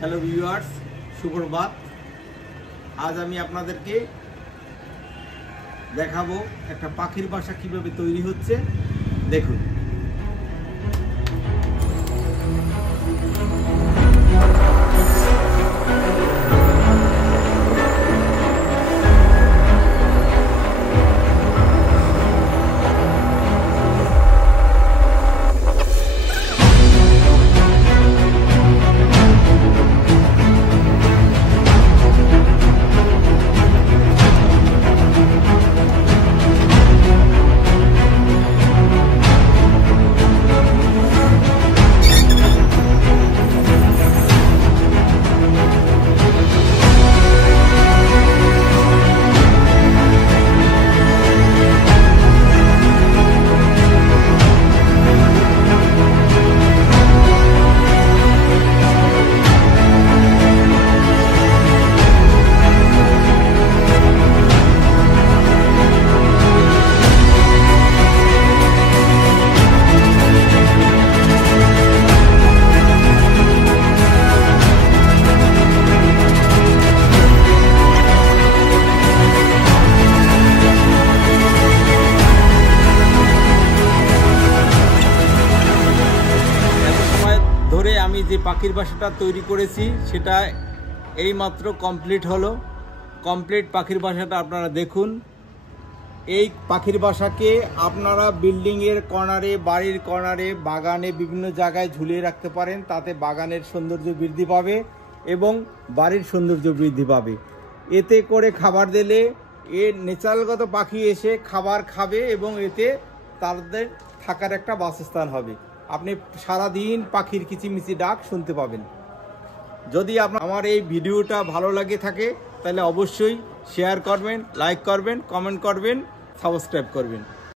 Hello viewers, সুপ্রভাত। আজ আমি আপনাদেরকে দেখাবো একটা পাখির বাসা কিভাবে তৈরি হচ্ছে। দেখুন, ধরে আমি যে পাখির বাসাটা তৈরি করেছি সেটা এইমাত্র কমপ্লিট হলো। কমপ্লিট পাখির বাসাটা আপনারা দেখুন। এই পাখির বাসাকে আপনারা বিল্ডিংয়ের কর্নারে, বাড়ির কর্নারে, বাগানে বিভিন্ন জায়গায় ঝুলিয়ে রাখতে পারেন। তাতে বাগানের সৌন্দর্য বৃদ্ধি পাবে এবং বাড়ির সৌন্দর্য বৃদ্ধি পাবে। এতে করে খাবার দিলে এর ন্যাচারালগত পাখি এসে খাবার খাবে এবং এতে তাদের থাকার একটা বাসস্থান হবে। আপনি সারাদিন পাখির কিচিমিচি ডাক শুনতে পাবেন। যদি আমার এই ভিডিওটা ভালো লাগে থাকে তাহলে অবশ্যই শেয়ার করবেন, লাইক করবেন, কমেন্ট করবেন, সাবস্ক্রাইব করবেন।